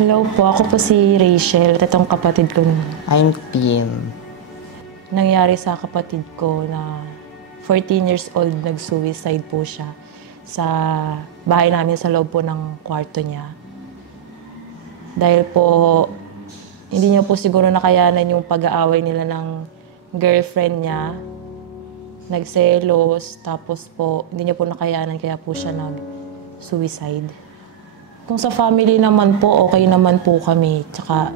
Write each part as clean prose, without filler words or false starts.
Hello po, ako po si Rachel at itong kapatid ko. I'm Tim. Nangyari sa kapatid ko na 14 years old, nag-suicide po siya sa bahay namin sa loob po ng kwarto niya. Dahil po, hindi niya po siguro nakayanan yung pag-aaway nila ng girlfriend niya. Nagselos, tapos po, hindi niya po nakayanan kaya po siya nag-suicide. Kung sa family naman po, okay naman po kami. Tsaka,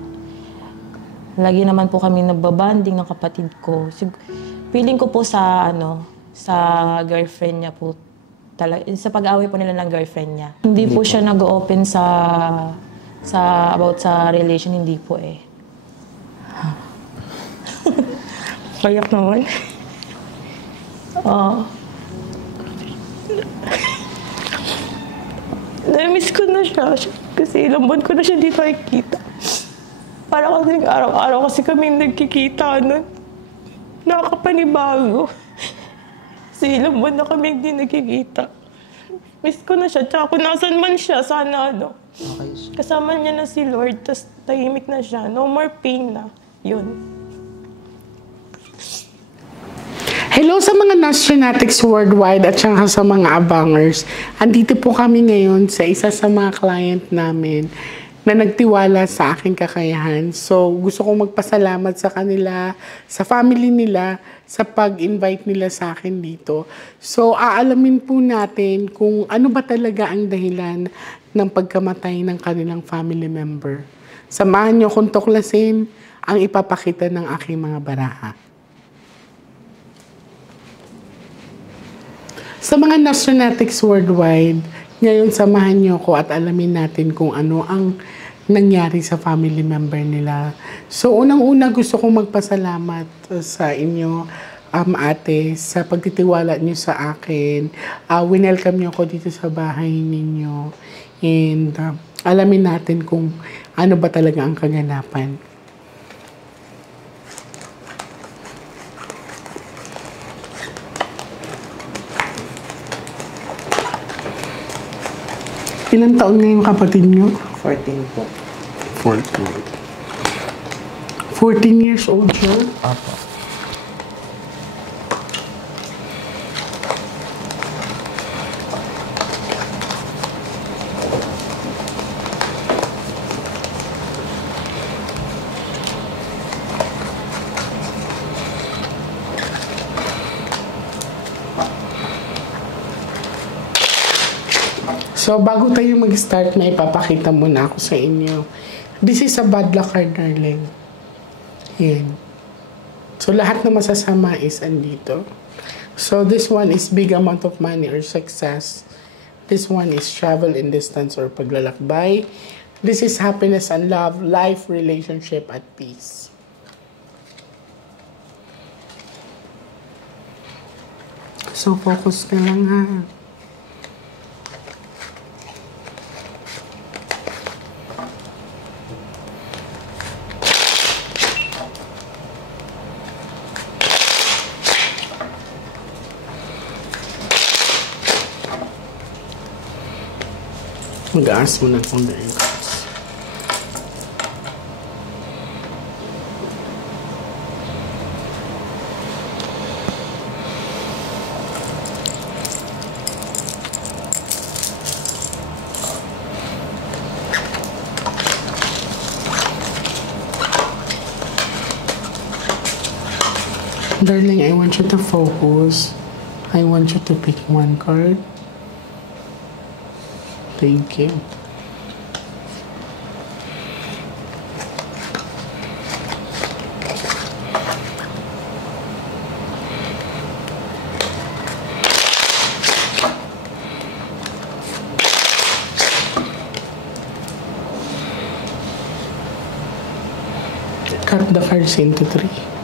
lagi naman po kami nagbabanding ng kapatid ko. Feeling ko po sa girlfriend niya po, sa pag-aaway po nila ng girlfriend niya. Hindi po siya nag-open about sa relation, hindi po eh. Kayak naman. Na-miss ko na siya kasi ilang buwan ko na siya di nakikita. Para kasi araw-araw kasi kami nagkikita nun. Nakakapanibago. Kasi ilang buwan na kami hindi nagkikita. Miss ko na siya. Tsaka kung nasan man siya, sana kasama niya na si Lord, tas tahimik na siya. No more pain na. Yun. Hello sa mga Nostronatics worldwide at saka sa mga abangers. Andito po kami ngayon sa isa sa mga client namin na nagtiwala sa aking kakayahan. So, gusto kong magpasalamat sa kanila, sa family nila, sa pag-invite nila sa akin dito. So, aalamin po natin kung ano ba talaga ang dahilan ng pagkamatay ng kanilang family member. Samahan niyo kung tuklasin ang ipapakita ng aking mga baraha. Sa mga Nostronatics worldwide, ngayon samahan niyo ko at alamin natin kung ano ang nangyari sa family member nila. So, unang-una gusto kong magpasalamat sa inyo, ate, sa pagtitiwala niyo sa akin. Winelcome niyo ko dito sa bahay ninyo. And alamin natin kung ano ba talaga ang kaganapan. Ilang taon na yung kapatid niyo? 14 po. 14. 14 years old siya? Apo. So, bago tayo mag-start, may ipapakita muna ako sa inyo. This is a bad luck card, darling. Yan. So, lahat na masasama is andito. So, this one is big amount of money or success. This one is travel in distance or paglalakbay. This is happiness and love, life, relationship, at peace. So, focus ka lang ha. Mag-aas mo na kung dahil. Darling, I want you to focus. I want you to pick one card. Thank you. Cut the cards into 3.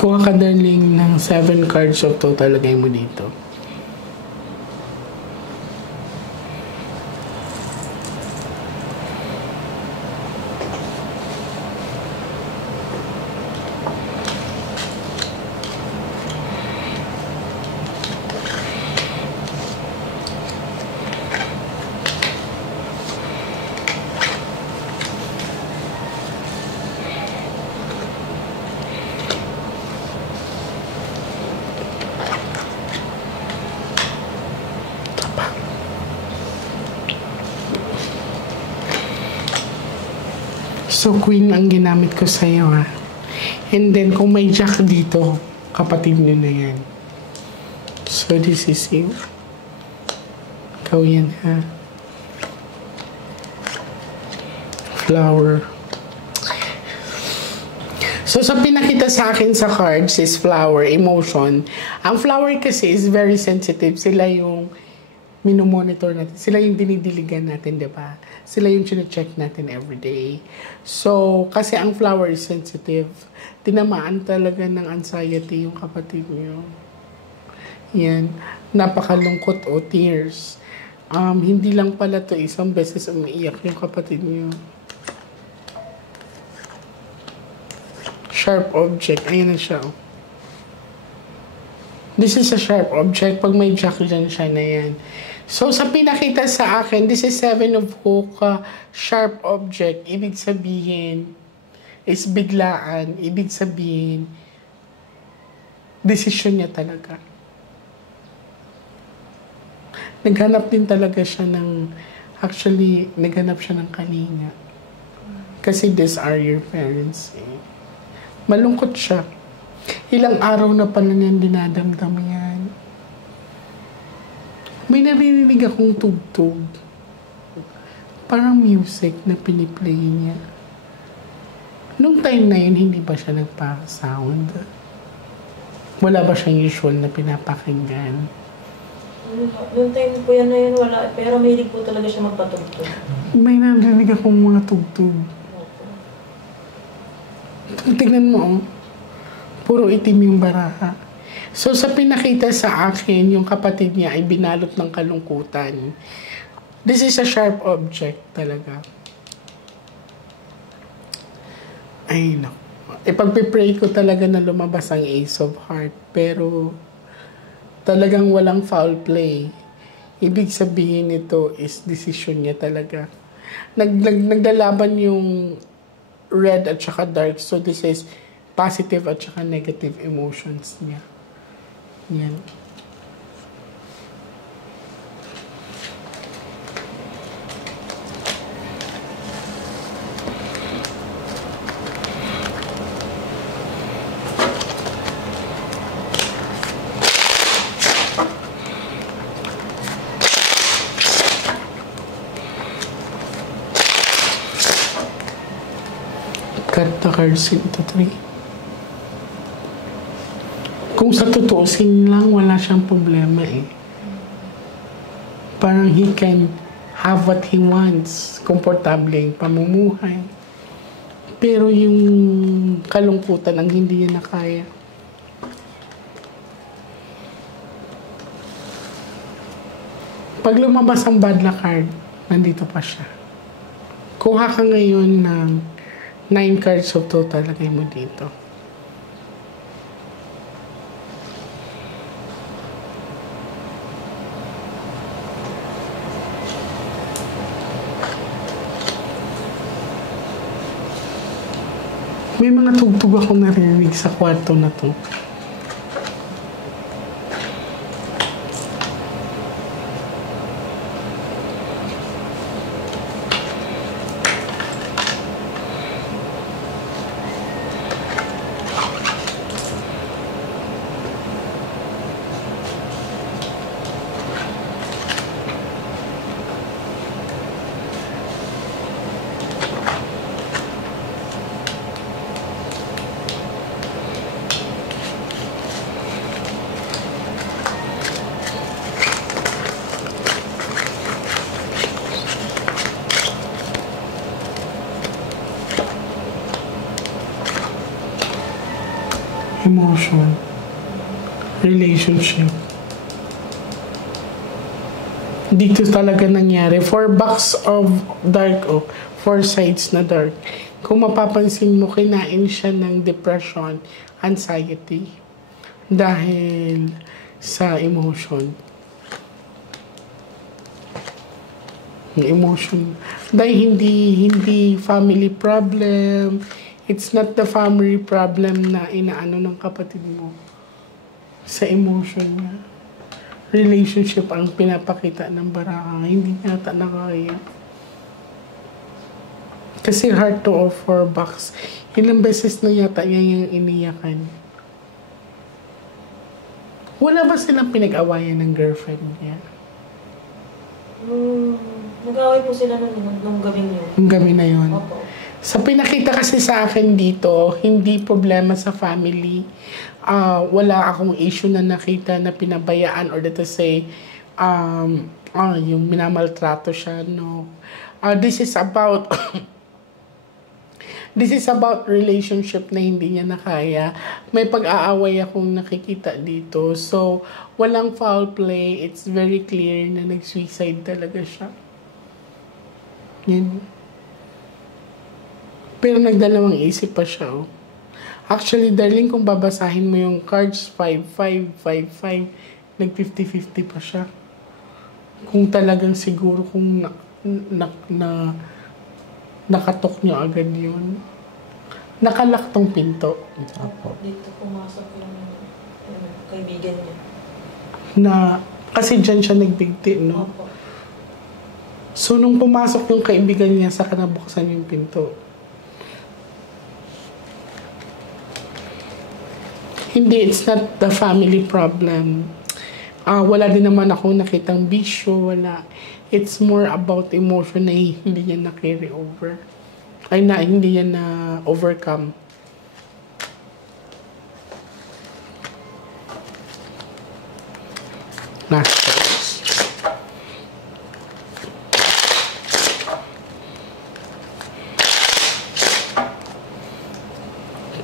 Kuha ka, darling, ng 7 cards of total. Lagay mo dito. So, queen ang ginamit ko sa'yo, ha? And then, kung may jack dito, kapatid nyo na yan. So, this is you. Ikaw yan, ha? Flower. So, sa pinakita sa akin sa cards is flower, emotion. Ang flower kasi is very sensitive. Sila yung minomonitor natin. Sila yung dinidiligan natin, di ba? Sila yung chine-check natin everyday. So, kasi ang flower is sensitive. Tinamaan talaga ng anxiety yung kapatid niyo. Yan. Napakalungkot o tears. Hindi lang pala to isang beses umiiyak yung kapatid niyo. Sharp object. Ayan na siya. This is a sharp object. Pag may jack dyan siya na yan. So, sa pinakita sa akin, this is 7 of hook, sharp object. Ibig sabihin, is biglaan. Ibig sabihin, decision niya talaga. Naghanap din talaga siya ng, actually, naghanap siya ng kalinga. Kasi these are your parents. Malungkot siya. Ilang araw na pala niyan dinadamdam yan. May naririnig akong tugtog. Parang music na piniplay niya. Nung time na yun, hindi ba siya nagpa-sound? Wala ba siyang usual na pinapakinggan? Noong time po yan na yun, wala. Pero mahilig po talaga siya magpatugtog. May naririnig akong mga tugtog. Tingnan mo, puro itim yung baraha. So, sa pinakita sa akin, yung kapatid niya ay binalot ng kalungkutan. This is a sharp object talaga. Ay, naku. Ipagpipray ko talaga na lumabas ang Ace of Heart. Pero, talagang walang foul play. Ibig sabihin nito is decision niya talaga. Nagdalaban yung red at saka dark. So, this is positive at saka negative emotions niya. Yan. Cut the cards into 3. Kung sa tutuusin lang, wala siyang problema eh. Parang he can have what he wants. Komportableng pamumuhay. Pero yung kalungkutan ang hindi niya nakaya. Pag lumabas ang bad luck card, nandito pa siya. Kuha ka ngayon ng 9 cards of total, lagay mo dito. May mga tugtog akong narinig sa kwarto na to. Emotion, relationship. Dito talaga nangyari. 4 box of dark, 4 sides na dark. Kung mapapansin mo, kinain siya ng depression, anxiety, dahil sa emotion. Emotion. Dahil hindi family problem. It's not the family problem na inaano ng kapatid mo. Sa emotion niya. Relationship ang pinapakita ng baraha. Hindi yata nakaya. Kasi Heart 204 box, ilang beses na yata niya yung iniyakan. Wala ba silang pinag-awayan ng girlfriend niya? Nag-away po sila nung gabing yun. Yung gabi na yun. Opo. Sa pinakita kasi sa akin dito, hindi problema sa family. Wala akong issue na nakita na pinabayaan or to say, yung minamaltrato siya, no. This is about this is about relationship na hindi niya nakaya. May pag-aaway akong nakikita dito. So, walang foul play. It's very clear na nag-suicide talaga siya. Yan. Pero nagdalawang isip pa siya, oh. Actually, darling, kung babasahin mo yung cards 5-5-5-5, nag 50-50 pa siya. Kung talagang siguro kung nakatok niyo agad yun. Nakalak tong pinto. Opo. Dito pumasok yung kaibigan niya. Na, kasi dyan siya nagbigti, no? Opo. So, nung pumasok yung kaibigan niya, saka nabuksan yung pinto. Hindi, it's not the family problem. Wala din naman ako nakitang bisyo, wala. It's more about emotion na hindi niya na-carry over. Hindi niya na-overcome. Last cards.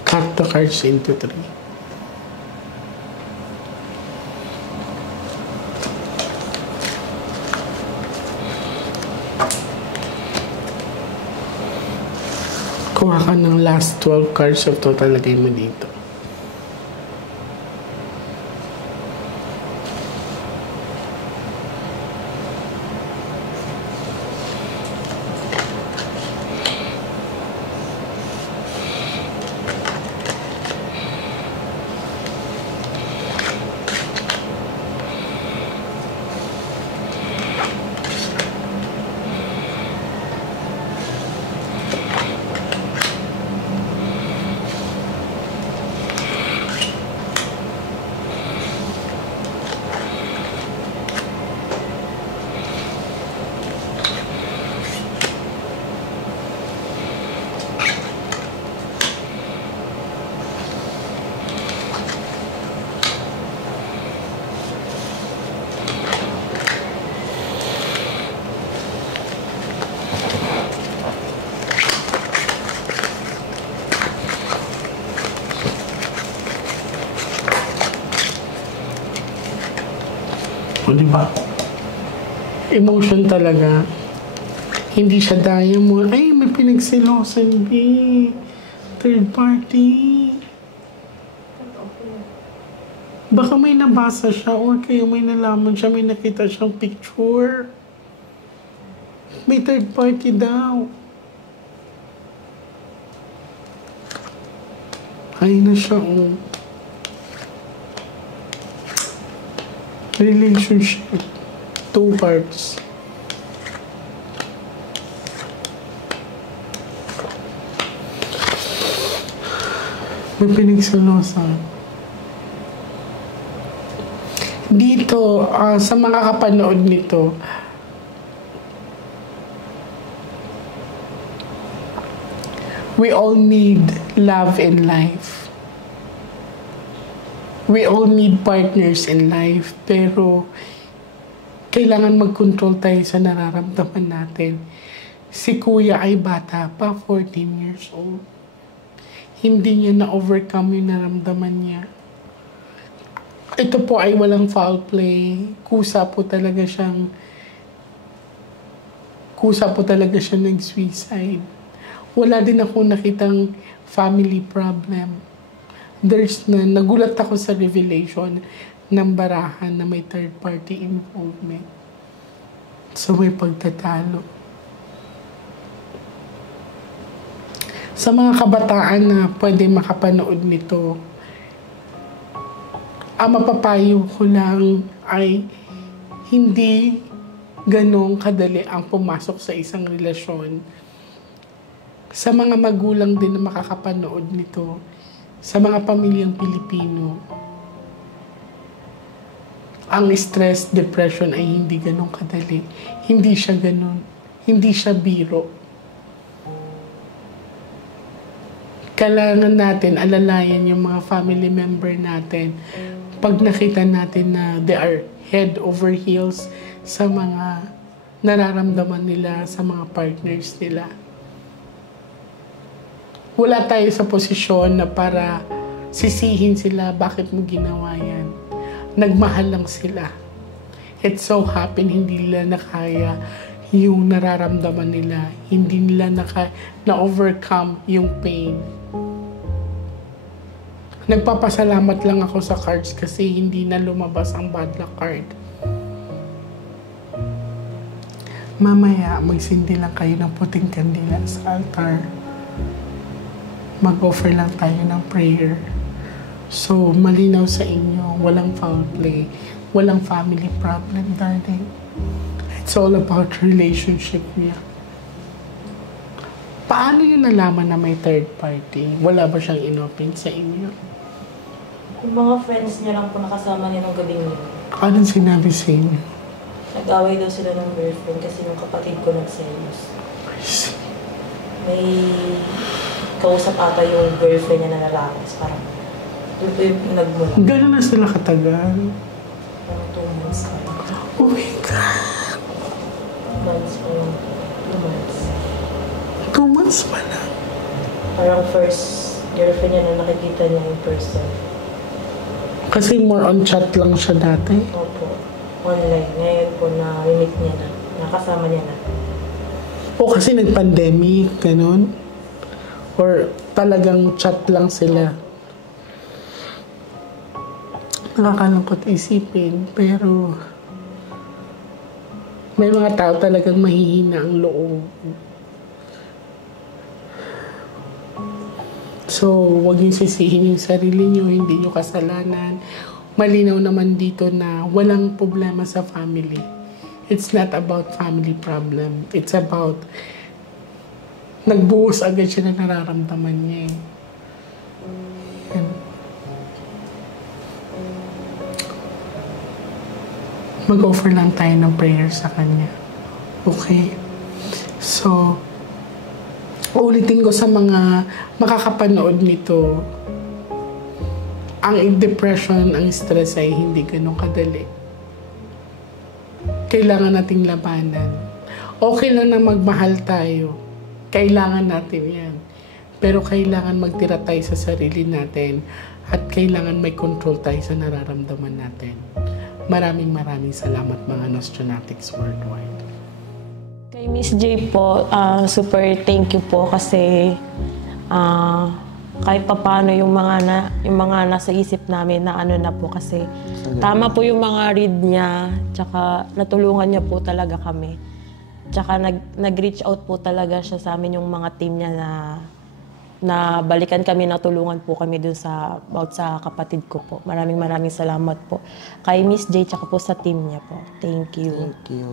Cut the cards into 3. Kuha ka ng last 12 cards of total, lagay mo dito. O, diba? Emotion talaga. Hindi siya daya mo. Ay, may pinagsilosan, B. Third party. Baka may nabasa siya or kaya may nalaman siya, may nakita siyang picture. May third party daw. Ay na siya, oh. Relationship. 2 parts. May pinagsalosan. Dito, sa mga kapanood nito, we all need love in life. We all need partners in life, pero kailangan mag-control tayo sa nararamdaman natin. Si Kuya ay bata pa, 14 years old. Hindi niya na-overcome yung naramdaman niya. Ito po ay walang foul play. Kusa po talaga siyang nag-suicide. Wala din ako nakitang family problem. Nagulat ako sa revelation ng barahan na may third party involvement. So may pagtatalo. Sa mga kabataan na pwede makapanood nito, ang mapapayo ko lang ay hindi ganong kadali ang pumasok sa isang relasyon sa mga magulang din na makakapanood nito, sa mga pamilyang Pilipino, ang stress, depression ay hindi ganun kadali. Hindi siya ganun. Hindi siya biro. Kailangan natin alalayan yung mga family member natin pag nakita natin na they are head over heels sa mga nararamdaman nila, sa mga partners nila. Wala tayo sa posisyon na para sisihin sila, bakit mo ginawa yan? Nagmahal lang sila. It so happen, hindi nila nakaya yung nararamdaman nila. Hindi nila na-overcome yung pain. Nagpapasalamat lang ako sa cards kasi hindi na lumabas ang bad luck card. Mamaya, magsindi lang kayo ng puting kandila sa altar. Mag-offer lang tayo ng prayer. So, malinaw sa inyo, walang foul play, walang family problem, darling. It's all about relationship niya. Paano yun nalaman na may third party? Wala ba siyang inopen sa inyo? Yung mga friends niya lang po nakasama niya nung gabing yun. Anong sinabi sa inyo? Nag-away daw sila ng girlfriend kasi yung kapatid ko nagselos. May kausap ata yung girlfriend niya na lalaki. Parang doon po yung nagmula. Gano'n na sila katagal? Parang 2 months pa. Oh my God! 2 months pa yung 2 months. 2 months pa lang. Parang first girlfriend niya na nakikita niya in person. Kasi more on chat lang siya dati. Opo. Online. Ngayon po na-meet niya na. Nakasama niya na. O kasi nag-pandemic, gano'n? Or talagang chat lang sila? Nakakalungkot isipin, pero may mga tao talagang mahihina ang loob. So, huwag niyo sisihin yung sarili niyo, hindi niyo kasalanan. Malinaw naman dito na walang problema sa family. It's not about family problem. It's about nagbuhos agad siya na nararamdaman niya eh. Yan. Mag-offer lang tayo ng prayer sa kanya. Okay? So, uulitin ko sa mga makakapanood nito, ang depression, ang stress ay hindi ganun kadali. Kailangan nating labanan. Okay lang na magmahal tayo. Kailangan natin yan. Pero kailangan magtira tayo sa sarili natin at kailangan may control tayo sa nararamdaman natin. Maraming salamat mga Nostronatics Worldwide. Kay Miss J po, super thank you po kasi kahit papaano yung mga nasa isip namin na ano na po kasi tama po yung mga read niya, tsaka natulungan niya po talaga kami. Tsaka nag-reach out po talaga siya sa amin yung mga team niya na balikan kami, natulungan po kami dun about sa kapatid ko po. Maraming salamat po kay Miss J tsaka po sa team niya po. Thank you. Thank you.